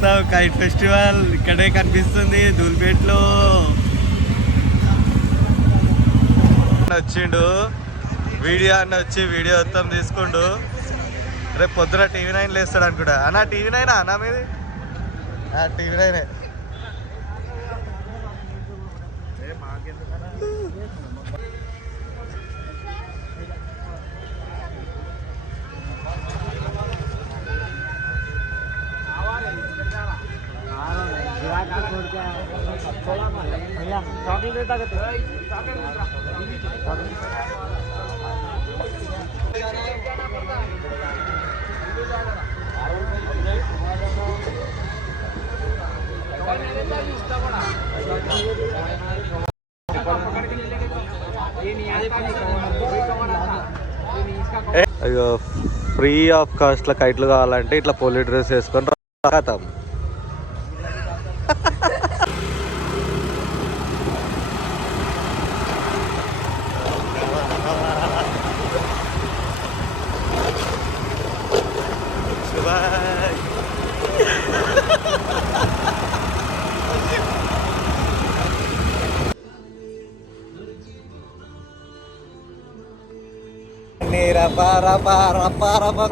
మొత్తం kite festival ఇక్కడే కనిపిస్తుంది ధూల్పేట్లో. వచ్చిండు వీడియో అన్న వచ్చి వీడియో మొత్తం తీసుకుండు. రేపు పొద్దున TV9 లేస్తాడు అనుకుంటా. అన్న TV9 అన్న మీది? TV9. అయ్యో ఫ్రీ ఆఫ్ కాస్ట్లో కైట్లు కావాలంటే ఇట్లా పోలీ డ్రెస్ వేసుకొని రాతాం.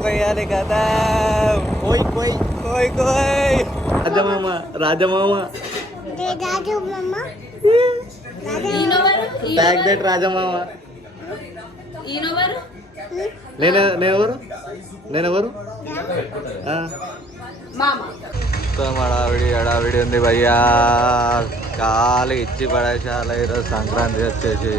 కొయ్యాలి కదా. రాజమామ రాజమామ బ్యాక్ దట్ రాజమామ. నేనెవరు హడావిడి ఉంది భయ్యా. కాలు ఇచ్చి పడేసాల ఈరోజు సంక్రాంతి వచ్చేసి.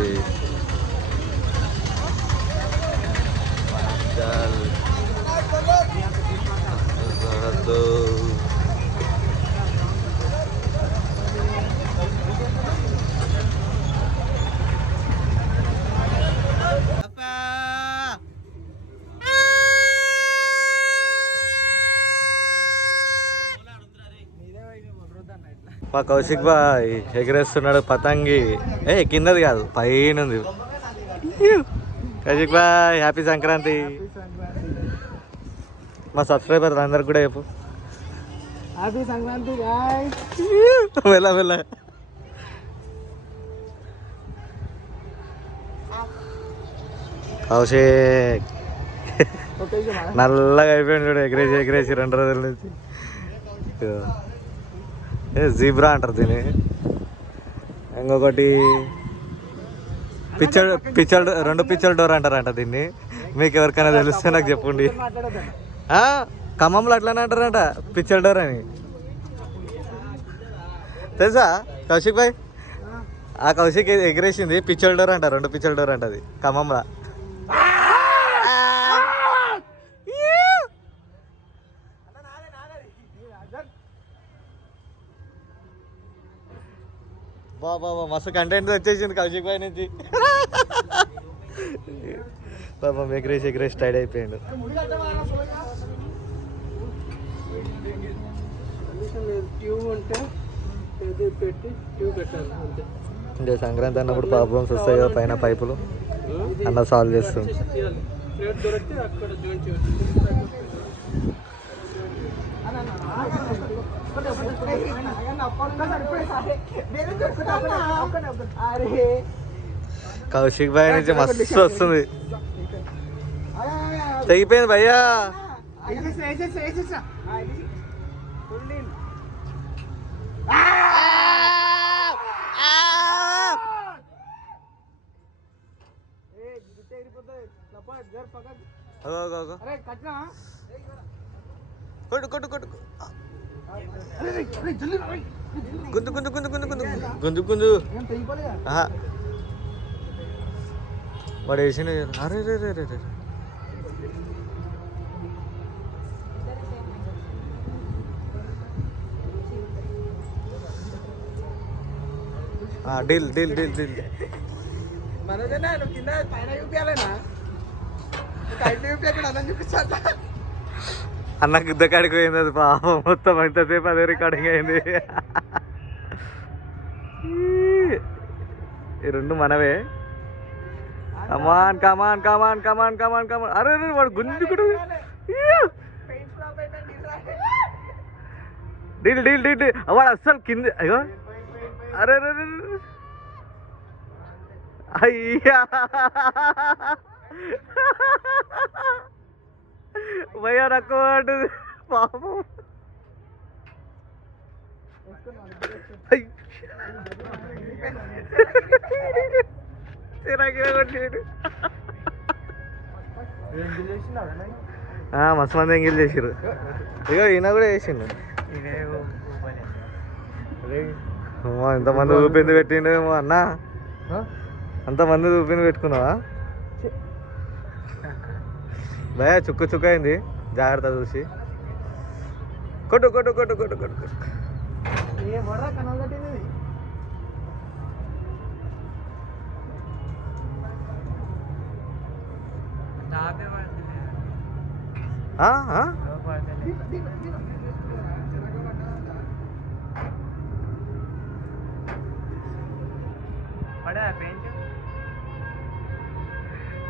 మా కౌశిక్ బాయ్ ఎగరేస్తున్నాడు పతంగి. కిందది కాదు పైన ఉంది. కౌశిక్ బాయ్ హ్యాపీ సంక్రాంతి. మా సబ్స్క్రైబర్ అందరికి కూడా చెప్పు హ్యాపీ సంక్రాంతి. వెళ్ళ కౌశిక్ నల్లగా అయిపోయింది చూడు. ఎగరేసి 2 రోజుల నుంచి. జీబ్రా అంటారు దీన్ని. ఇంకొకటి రెండు పిచ్చల్ డోర్ అంటారంట దీన్ని. మీకు ఎవరికైనా తెలిస్తే నాకు చెప్పండి. ఖమ్మంలో అట్లానే అంటారంట పిచ్చల్ డోర్ అని. తెలుసా కౌశిక్ భాయ్? ఆ కౌశిక్ ఎగిరేసింది పిచ్చల్ డోర్ అంట. 2 పిచ్చల్ డోర్ అంట అది ఖమ్మంలో. బాబా మస్తు కంటెంట్ వచ్చేసింది కౌశిక్ భాయ్ నుంచి. పాపం ఎగరేసి టైడ్ అయిపోయాడు. అంటే సంక్రాంతి అన్నప్పుడు ప్రాబ్లమ్స్ వస్తాయి కదా పైన పైపులు అన్న సాల్వ్ చేస్తుంది. కౌశిక్ భాయ్ నుంచి మస్తు వస్తుంది. తెగిపోయింది భయ్యా. కొట్టు గుంజు వాడు వేసిన. అరే డీల్ అన్న గిద్ద కాడికి పోయింది అది పాపం. మొత్తం ఎంతసేపు అదే రికార్డింగ్ అయింది. ఈ 2 మనవే. కమాన్ కమాన్ కమాన్ కమాన్ కమాన్ కమాన్. అరే వాడు గుంజుకుడు. డీల్ డీల్ డీల్ వాడు అస్సలు కింద అయ్యో అరే అరే అయ్యా భయ్యా రక్కువ అంటుంది పాపం మస్తు మంది ఎంగిల్ చేసిర్రు ఇక ఈయన కూడా చేసిండు ఎంతమంది ఊపింది పెట్టిండేమో అన్న అంతమంది ఊపింది పెట్టుకున్నావా భయ చుక్కు చుక్క అయింది జాగ్రత్త చూసి కొట్టు కొట్టు కొట్టు కొట్టు కొట్టు కొట్టు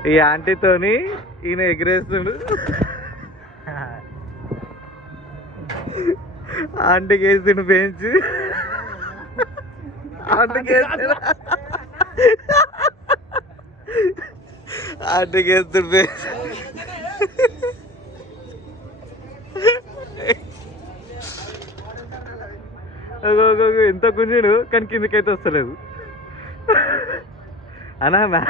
ఈ ఆంటీతోని ఈయన ఎగిరేస్తుండు ఆంటీకి వేస్తుండు పెంచి ఆంటీకి ఆంటీకి వేస్తుండు పెంచి ఎంత గుంజాడు కానీ కిందకైతే వస్తలేదు అన్నా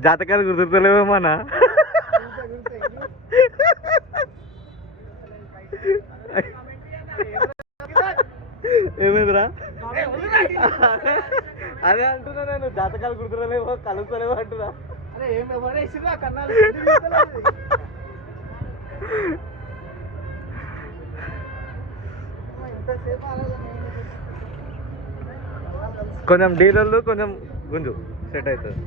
జాతకాలు గుర్తులేమో అన్న ఏమైందిరా అదే అంటున్నా నేను జాతకాలు గుర్తులేమో కలుస్తలేమో అంటున్నా కొంచెం డీలర్లు కొంచెం గుంజు సెట్ అవుతుంది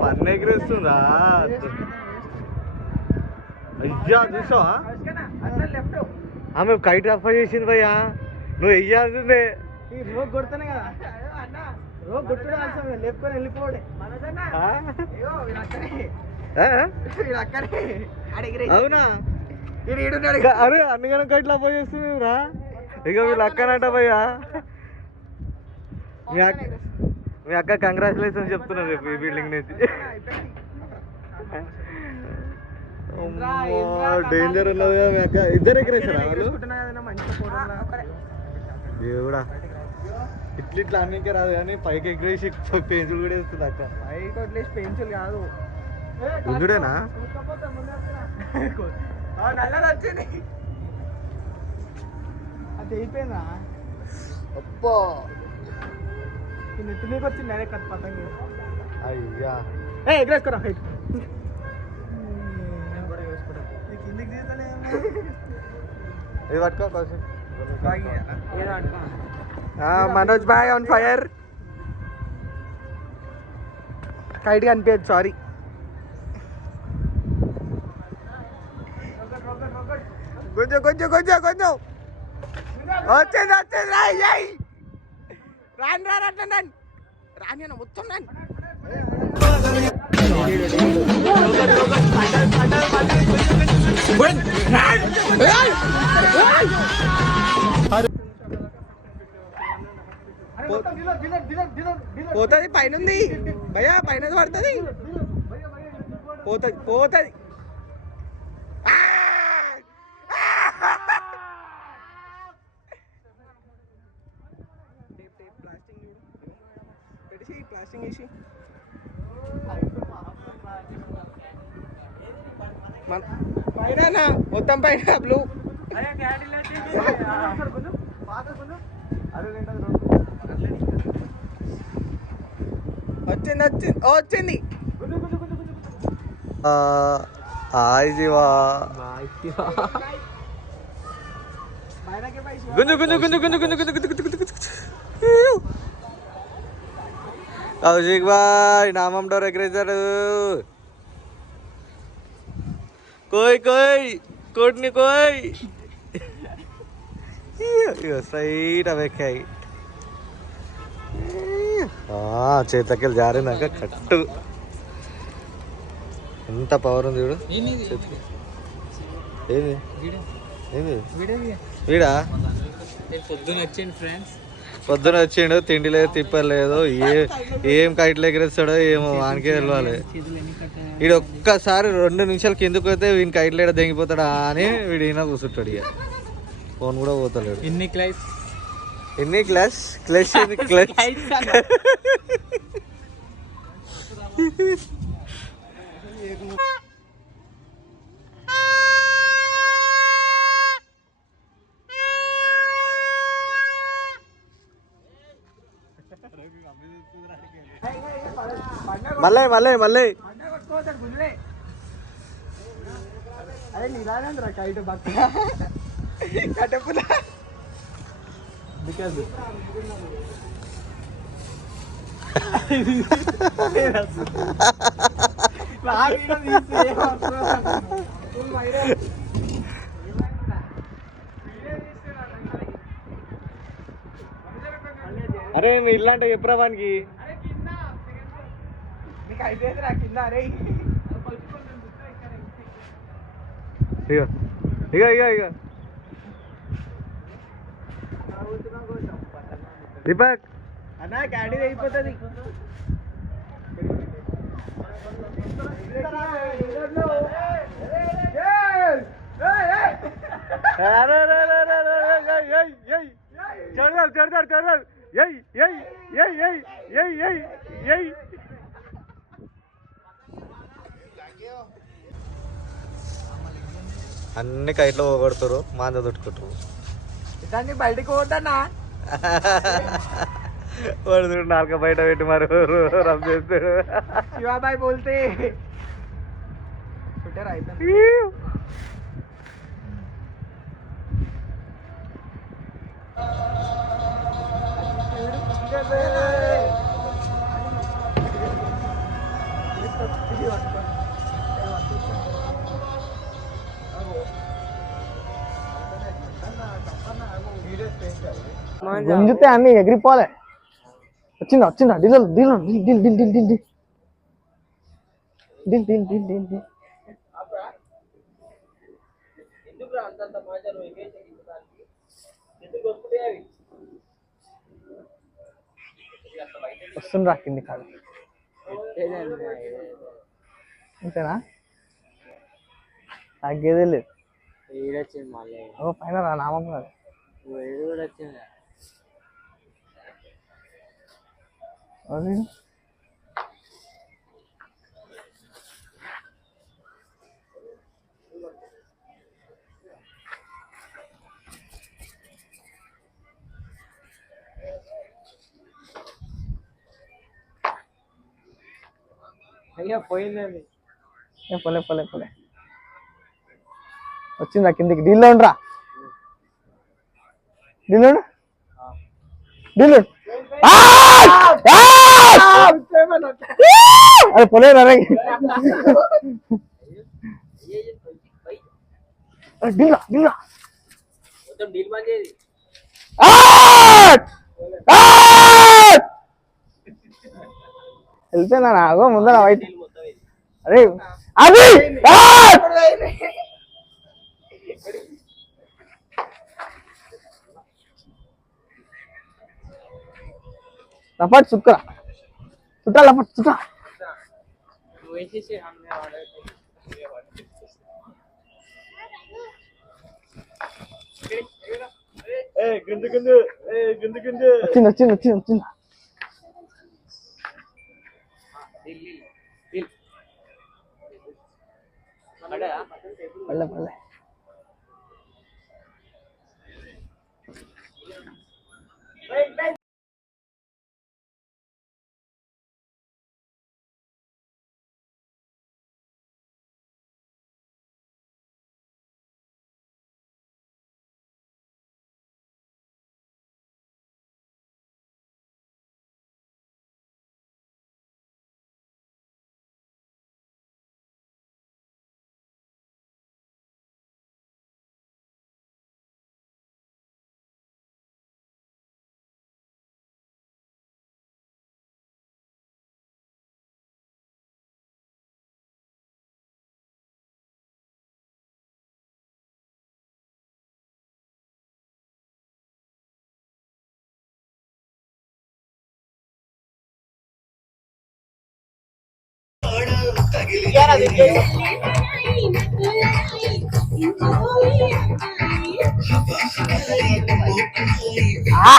పన్ను ఎగిరేస్తుందా అయ్యా చూసావా ఆమె కైట్ రఫ్ చేసింది భయ్యా నువ్వు వెయ్యాల్సిందే రోగ్ కొడతానే కదా రోగ్ కొట్టడం లేపుకొని వెళ్ళిపోవడే అవునా అరే అన్నగానే కైట్ రఫ్ చేస్తుంది రా ఇక వీళ్ళు అక్కనట భయ్యా మీ అక్క కంగ్రాచులేషన్ చెప్తున్నారు రేపు ఈ బిల్డింగ్ నుంచి డేంజర్ ఉన్నది మీ అక్క ఇద్దరు ఎక్కరేసారా దేవుడా ఇట్లా అన్నికే రాదు కానీ పైకి ఎక్కరేసి పెన్సిల్ కూడా వేస్తుంది అక్క పైకి వదిలేసి పెన్సిల్ కాదు ముందుడేనా అది అయిపోయిందా అబ్బా నెత్తికి వచ్చింది అదే కథ పతంగి అయ్యా ఎగ్రేసుకోరా హైట్ ఇది పట్టుకో మనోజ్ బాయ్ ఆన్ ఫైర్ కైట్ కనిపించదు సారీ కొంచెం కొంచెం కొంచెం కొంచెం వచ్చేది వచ్చేది రాయి రాని రాని అట్లా రాని రాని అన్న మొత్తం రాని పోతుంది పైన ఉంది భయ్యా పైన పడుతుంది పోతుంది పోతుంది ప్లాస్టింగ్ వేసి పైన మొత్తం పైన బ్లూ వచ్చింది వచ్చింది వచ్చింది హాయ్ శివా గుంజు గుంజు గుంజు గుంజు గుంజు గుంజు గుంజు గుంజు గుంజు కౌశిక్ భాయ్ నామం డోర్ ఎక్కరేసాడు కోయ్ కోయ్ కోట్ని కోయ్ స్ట్రైట్ అవెక్కాయి చేతకెళ్ళి జారినాక కట్టు ఎంత పవర్ ఉంది చూడు. ఏది ఏది వీడా పొద్దున వచ్చిండు, తిండి లేదు తిప్పలేదు, ఏం కైట్లు ఎగిరేస్తాడో ఏమో వానికే తెలియాలి. వీడు ఒక్కసారి 2 నిమిషాలు కిందకు పోతే వీని కైట్లు ఏడ దెంగిపోతాడా అని వీడు ఈయన కూర్చుంటాడు. ఇక ఫోన్ కూడా పోతలేడు. ఎన్ని క్లాస్ మళ్ళీ మళ్ళీ మళ్ళీ అరే నీరానంద్ర కైట్ బక్క కట్టపులా బికాజ్ అరే మీ ఇల్లంటే ఎప్పుడా వానికి ఇక ఇక ఇక ఇక దీపక్ అన్నా క్యాడీ అయిపోతుంది. చూడదారు చూడదారు అన్ని కైట్లో పోగొడతారు, మాంద తుట్టుకుంటారు. దాన్ని బయటకు పోతానా వాడు నాలుక బయట పెట్టి మరి రబ్ చేస్తాడు. శివాబాయ్ బోల్తే గుంజితే అన్ని ఎగిరిపోలే. వచ్చిందా వచ్చిందా deal deal deal deal deal deal deal deal deal deal deal deal వస్తుండ్రా కింది కాదు అంతేనా తగ్గేదే లేదు. పైన రా నామం కాదు అయ్యా పోయిందండి. పోలే పోలే పోలే వచ్చిందా కిందికి. డీల్లో ఉండరా డీల్లో డీల్లో అరే పోలేరా డీల్ డీల్ వెళ్ళిపోయిందా నాగో ముందర వైట్. అరే అది లపట్ చుక్క చుట్టా లపట్ చుట్టా వచ్చింది వచ్చింది వచ్చింది వచ్చింది. పల్లె పల్లె ఆ